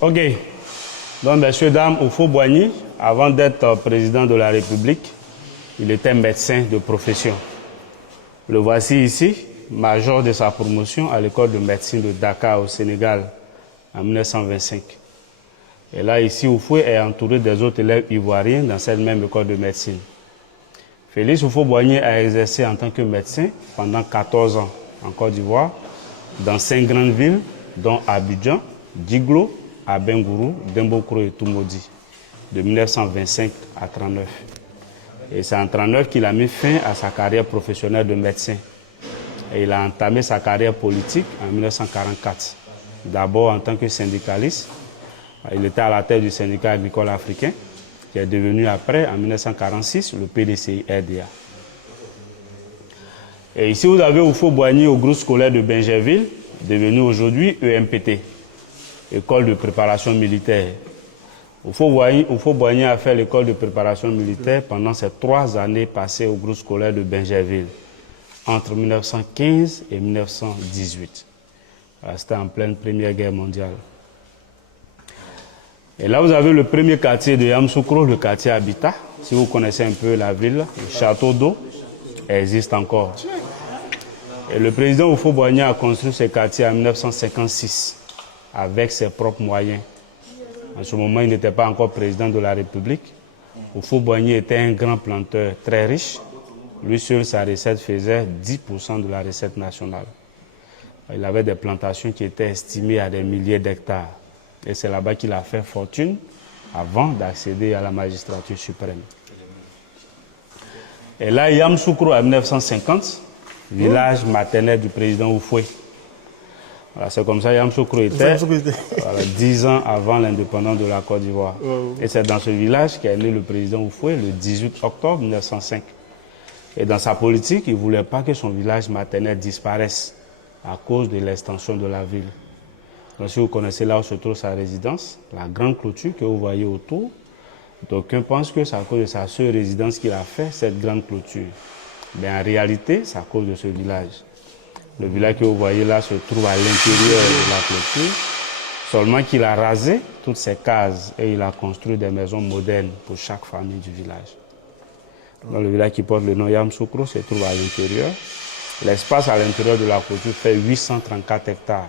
Ok. Donc, messieurs, dames, Houphouët-Boigny, avant d'être président de la République, il était médecin de profession. Le voici ici, major de sa promotion à l'école de médecine de Dakar au Sénégal en 1925. Et là, ici, Houphouët est entouré des autres élèves ivoiriens dans cette même école de médecine. Félix Houphouët-Boigny a exercé en tant que médecin pendant 14 ans en Côte d'Ivoire, dans 5 grandes villes, dont Abidjan, Djiglo, Abengourou, Dembokro et Toumoudi, de 1925 à 1939. Et c'est en 1939 qu'il a mis fin à sa carrière professionnelle de médecin. Et il a entamé sa carrière politique en 1944. D'abord en tant que syndicaliste. Il était à la tête du syndicat agricole africain, qui est devenu après, en 1946, le PDCI-RDA. Et ici, vous avez Houphouët-Boigny au groupe scolaire de Bingerville, devenu aujourd'hui EMPT, École de préparation militaire. Houphouët-Boigny a fait l'école de préparation militaire pendant ces 3 années passées au groupe scolaire de Bingerville, entre 1915 et 1918. C'était en pleine Première Guerre mondiale. Et là, vous avez le premier quartier de Yamoussoukro, le quartier Habitat. Si vous connaissez un peu la ville, le château d'eau existe encore. Et le président Houphouët-Boigny a construit ce quartier en 1956 avec ses propres moyens. En ce moment, il n'était pas encore président de la République. Houphouët-Boigny était un grand planteur très riche. Lui seul, sa recette faisait 10% de la recette nationale. Il avait des plantations qui étaient estimées à des milliers d'hectares. Et c'est là-bas qu'il a fait fortune avant d'accéder à la magistrature suprême. Et là, Yamoussoukro, en 1950, village maternel du président Houphouët. Voilà, c'est comme ça Yamoussoukro était 10 ans avant l'indépendance de la Côte d'Ivoire. Et c'est dans ce village qu'est né le président Houphouët le 18 octobre 1905. Et dans sa politique, il ne voulait pas que son village maternel disparaisse à cause de l'extension de la ville. Donc, si vous connaissez là où se trouve sa résidence, la grande clôture que vous voyez autour, d'aucuns pensent que c'est à cause de sa seule résidence qu'il a fait cette grande clôture. Mais en réalité, c'est à cause de ce village. Le village que vous voyez là se trouve à l'intérieur de la clôture, seulement qu'il a rasé toutes ces cases et il a construit des maisons modernes pour chaque famille du village. Donc, le village qui porte le nom Yamoussoukro se trouve à l'intérieur. L'espace à l'intérieur de la clôture fait 834 hectares.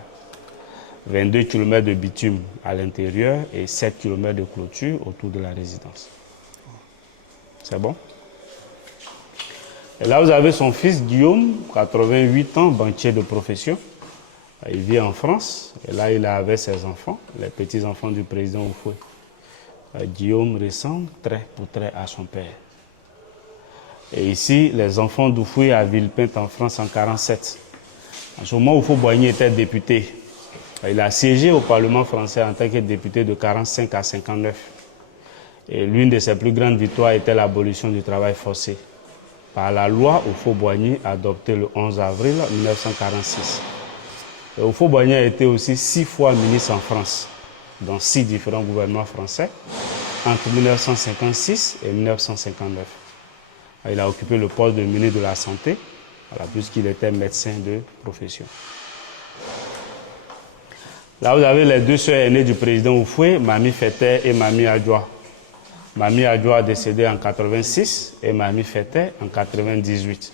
22 km de bitume à l'intérieur et 7 km de clôture autour de la résidence. C'est bon? Et là, vous avez son fils Guillaume, 88 ans, banquier de profession. Il vit en France et là, il est avec ses enfants, les petits-enfants du président Houphouët. Guillaume ressemble trait pour trait à son père. Et ici, les enfants d'Houphouët à Villepinte en France en 1947. En ce moment, Houphouët-Boigny était député. Il a siégé au Parlement français en tant que député de 1945 à 1959. Et l'une de ses plus grandes victoires était l'abolition du travail forcé. Par la loi, Houphouët-Boigny adoptée le 11 avril 1946. Houphouët-Boigny a été aussi 6 fois ministre en France, dans 6 différents gouvernements français, entre 1956 et 1959. Il a occupé le poste de ministre de la Santé, puisqu'il était médecin de profession. Là, vous avez les 2 sœurs aînées du président Houphouët, Mami Fetter et Mami Adjoa. Mami Adjoa a décédé en 1986 et Mami Fetter en 1998.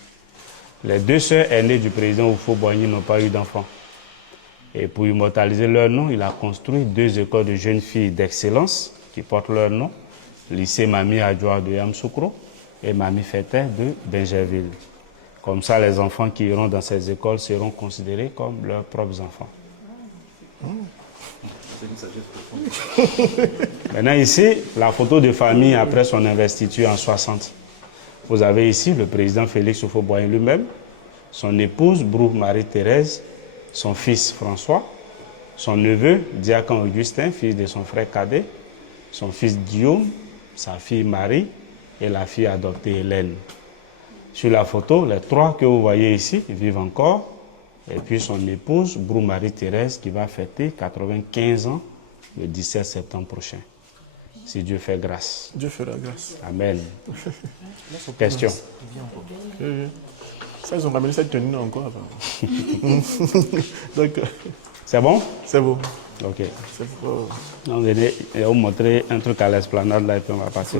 Les 2 sœurs aînées du président Houphouët-Boigny n'ont pas eu d'enfants. Et pour immortaliser leur nom, il a construit 2 écoles de jeunes filles d'excellence qui portent leur nom. Lycée Mami Adjoa de Yamoussoukro et Mami Fetter de Bingerville. Comme ça, les enfants qui iront dans ces écoles seront considérés comme leurs propres enfants. C'est une sagesse profonde. Maintenant ici, la photo de famille après son investiture en 60. Vous avez ici le président Félix Houphouët-Boigny lui-même, son épouse Brou Marie-Thérèse, son fils François, son neveu Diacon Augustin, fils de son frère cadet, son fils Guillaume, sa fille Marie et la fille adoptée Hélène. Sur la photo, les 3 que vous voyez ici vivent encore. Et puis son épouse, Brou Marie-Thérèse, qui va fêter 95 ans le 17 septembre prochain. Si Dieu fait grâce. Dieu fera grâce. Amen. Question. Ça, ils ont ramené cette tenue encore. Donc, c'est bon? C'est bon. Ok. C'est pour... On va vous montrer un truc à l'esplanade là et puis on va passer.